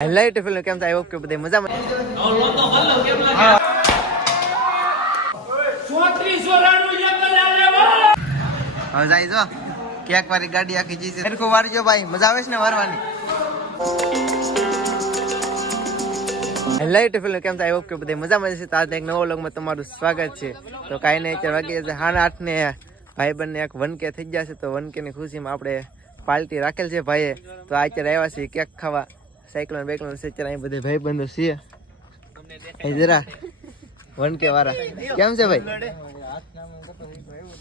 light film કેમ થાય okay બધે મજામાં હવે જાય જો કેક વાળી ગાડી આખી જી છે સરખું વારજો ભાઈ મજા આવે છે ને વારવાની લાઈટ ફિલ્મ કેમ થાય ઓકે બધે મજામાં છે તો આજે એક નવો વ્લોગમાં તમારું સ્વાગત છે તો કાંઈ નહીં 4 વાગે છે 8:30 ને ભાઈ બંને એક 1K થઈ ગયા છે તો 1K ની ખુશીમાં આપણે પાર્ટી રાખેલ છે ભાઈએ તો અત્યારે આવ્યા છે કેક ખાવા સાયકલોન બેકલોન છે અત્યારે અહીં બધે ભાઈ બંધો છે અહીં જરા 1K વાળા કેમ છે ભાઈ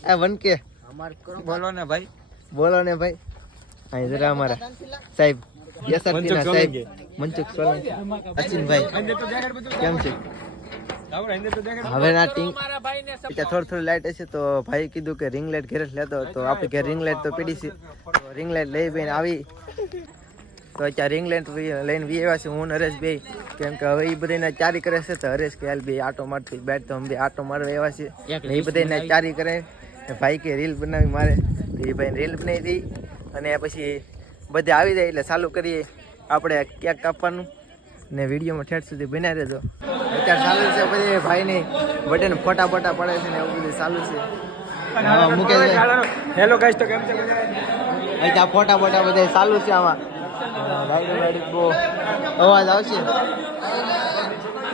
આ 1K બોલો ને ભાઈ અહીં જરા અમારા સાહેબ યસરદીના સાહેબ મનસુખ સોલંકી અચિનભાઈ કેમ છે હવે ના ટીંગ થોડી લાઈટ હશે તો ભાઈ કીધું કે રિંગ લાઈટ ઘરે લેતો તો આપણે ઘરે રિંગ લાઈટ તો પીડી છે રિંગ લાઈટ લઈ બેન આવી તો અત્યારે રિંગ લાઈટ લઈને વી આવ્યા છે હું હરેશ બે કેમ કે હવે એ બધાને ચારી કરે છે તો હરેશ કે હાલ બે આટો મારતી બેટ તો અમે આટો મારવા આવ્યા છે એ બધાને ચારી કરે ભાઈ કે રીલ બનાવી મારે તો એ ભાઈ રીલ બનાવી દઈ અને પછી બધે આવી જાય એટલે ચાલુ કરીએ આપણે કેક કાપવાનું ને વિડીયોમાં ઠેઠ સુધી બનાવી રહેજો અત્યારે ચાલુ છે પછી ભાઈની બધાને ફોટા બોટા પડે છે ને એવું બધું ચાલુ છે હેલો ગાઈસ તો કેમ છે અહીંયા ફોટા બોટા બધા ચાલુ છે આમાં બહુ અવાજ આવશે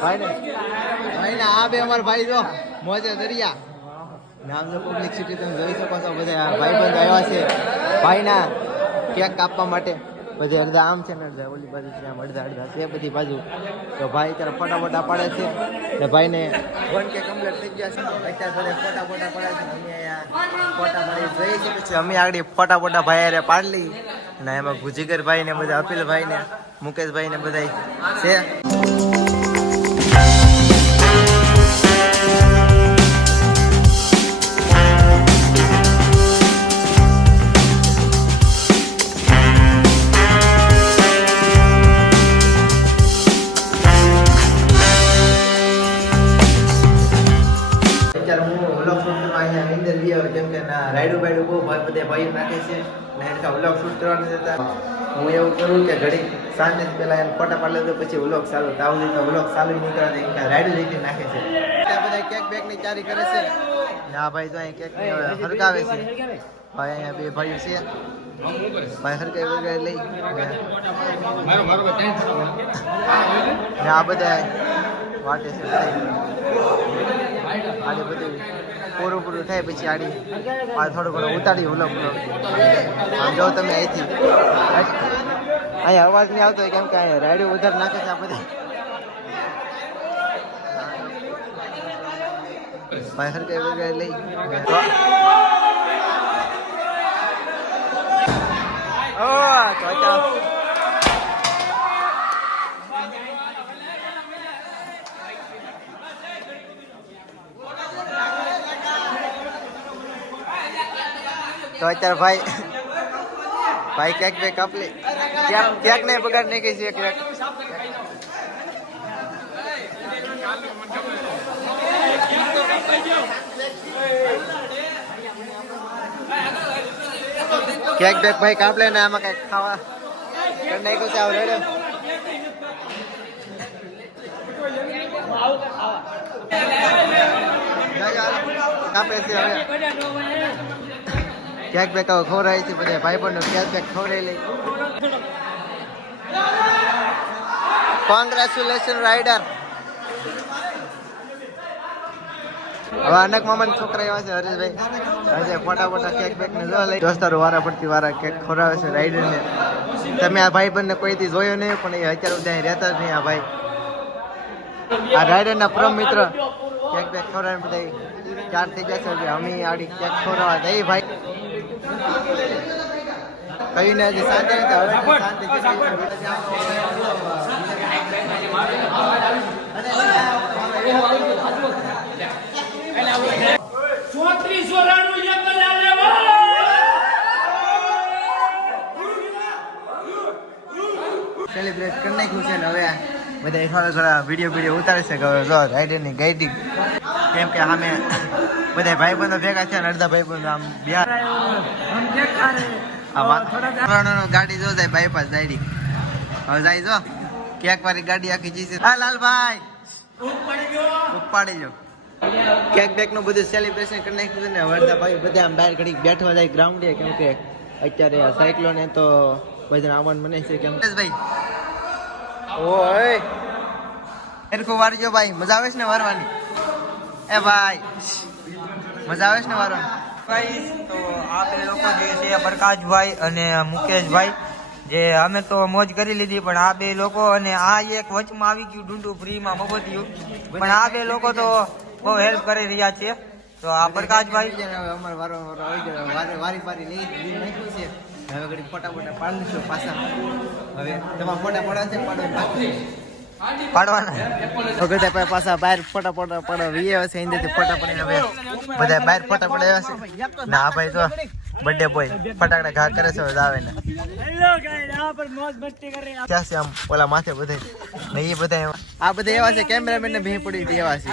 ભાઈને આ બે અમારા ભાઈ જો મોજે દરિયા નામ જો પબ્લિક સિટી તમે જોઈ શકો છો બધા ભાઈ બંધ આવ્યા છે ભાઈના કેક કાપવા માટે બધી અડધા આમ છે ને અડધા ઓલી બાજુ છે આમ અડધા છે બધી બાજુ તો ભાઈ અત્યારે ફોટા પાડે છે ને ભાઈને 1K કમ્પ્લીટ થઈ ગયા છે અત્યારે બધા ફોટા પડે છે અમે અહીંયા ફોટા પાડી જોઈએ છીએ પછી અમે આગળ ફોટા ભાઈ અરે પાડલી અને એમાં ગુજીગર ભાઈ ને બધા અપીલ ભાઈ ને મુકેશભાઈ ને બધા છે કેમ કે રાયડું બાયડું બહુ બધા ભાઈઓ નાખે છે ને એટલે વ્લોગ શૂટ કરવાનું જતા હું એવું કરું કે ઘડી સાંજે પેલા એમ ફોટા પાડી લે પછી વ્લોગ ચાલુ તાવ તો વ્લોગ ચાલુ નહીં કરે રાયડું લીધી નાખે છે ત્યાં બધા કેક બેક ની ચારી કરે છે ને આ ભાઈ તો અહીં કેક હરગાવે છે ભાઈ અહીંયા બે ભાઈઓ છે ભાઈ હરગાઈ વરગાઈ લઈ ને આ બધા વાટે છે આડે બધું પૂરું થાય પછી આડી આ થોડું ઘણું ઉતારી વ્લોગ આમ જો તમે અહીંથી અહીંયા અવાજ નહીં આવતો કેમ કે અહીંયા રાયડું વધારે નાખે છે આ બધા ભાઈ હરગાઈ વરગાઈ લઈ તો અત્યારે ભાઈ કેક બે કાપલી કેક ને બગાડ નહીં કઈ છે કેક બેક ભાઈ કાપ લે ને આમાં કઈ ખાવા કરી નાખ્યું છે આવું રેડે કાપે છે હવે કેક બેક ખવડાવી છે બધા ભાઈ પણ કેક બેક ખવડાવી લઈ કોંગ્રેચ્યુલેશન રાઇડર હવે અનક મામા છોકરા એવા છે હરેશભાઈ હજે ફોટા કેક બેક ને જો લઈ દોસ્તારો વારા પડતી વારા કેક ખવડાવે છે રાઇડર ને તમે આ ભાઈ બંને કોઈથી જોયો નહીં પણ એ અત્યારે ત્યાં રહેતા જ નહીં આ ભાઈ આ રાઇડર ના પરમ મિત્ર કેક બેક ખવડાવે બધા ચાર થઈ જશે અમે આડી કેક ખવડાવવા દઈ ભાઈ કહીને હજી શાંતિ નથી હવે શાંતિ સેલિબ્રેટ કરી નાખ્યું છે ને હવે બધા થોડા વિડીયો ઉતારે છે કે જો રાઇડરની ગાઈડિંગ કેમ કે અમે બધા ભાઈબંધો ભેગા છે ને અડધા ભાઈબંધો આમ બિહાર ગાડી જો જાય બાયપાસ જાય હવે જાય જો કેક વાળી ગાડી આખી જઈ હા લાલભાઈ ઉપાડી જો કેક બેક નું બધું સેલિબ્રેશન કરી નાખ્યું ને વરદા ભાઈ બધા આમ બહાર ઘડી બેઠવા જાય ગ્રાઉન્ડે કેમ કે અત્યારે સાયક્લોન એ તો બધા આવવાનું મને છે કેમ ભાઈ ઓય એરકો વારજો ભાઈ મજા આવે છે ને વારવાની એ ભાઈ મજા આવે છે ને વારવાની ગાઈસ તો આ બે લોકો જે છે પ્રકાશભાઈ અને મુકેશભાઈ જે અમે તો મોજ કરી લીધી પણ આ બે લોકો અને આ એક વચમાં આવી ગયું ડુંડું ફ્રીમાં મફતિયું પણ આ બે લોકો તો બહુ હેલ્પ કરી રહ્યા છે તો આ પ્રકાશભાઈ અમારે વારી પારી નહીં નાખ્યું છે હવે ઘડી ફોટા ફોટા પાડી લઈશું પાછા હવે તમારા ફોટા પડ્યા છે પાડવાના વગર પાછા બહાર ફોટા ફોટા પડે વીએ છે હિન્દીથી ફોટા પડીને હવે બધા બહાર ફોટા પડ્યા છે ના આ ભાઈ તો બર્થડે બોય ફટાકડા ઘા કરે છે આવે ને ક્યાં છે આમ ઓલા માથે બધે ને એ બધા આ બધા એવા છે કેમેરામેન ને ભી પડી હતી એવા છે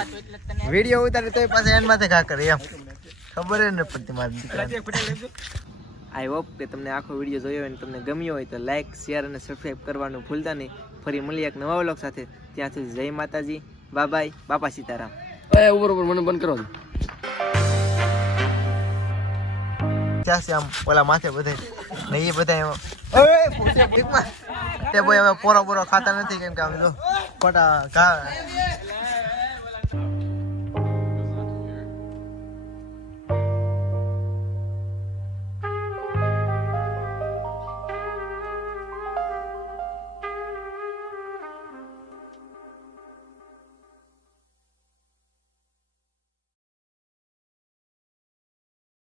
વિડીયો ઉતારે તોય પાછા એન માથે ઘા કરે એમ ખબર જ ન પડતી મારી દીકરા આઈ હોપ કે તમને આખો વિડીયો જોયો હોય અને તમને ગમ્યો હોય તો લાઈક શેર અને સબસ્ક્રાઈબ કરવાનું ભૂલતા નહીં ફરી મળીએ એક નવા વ્લોગ સાથે ત્યાં સુધી જય માતાજી બાય બાપા સીતારામ ઉપર મને બંધ કરો ક્યાં છે આમ ઓલા માથે બધે ને એ બધા તે બોય હવે પોરો ખાતા નથી કેમ કે આમ જો ખોટા ઘા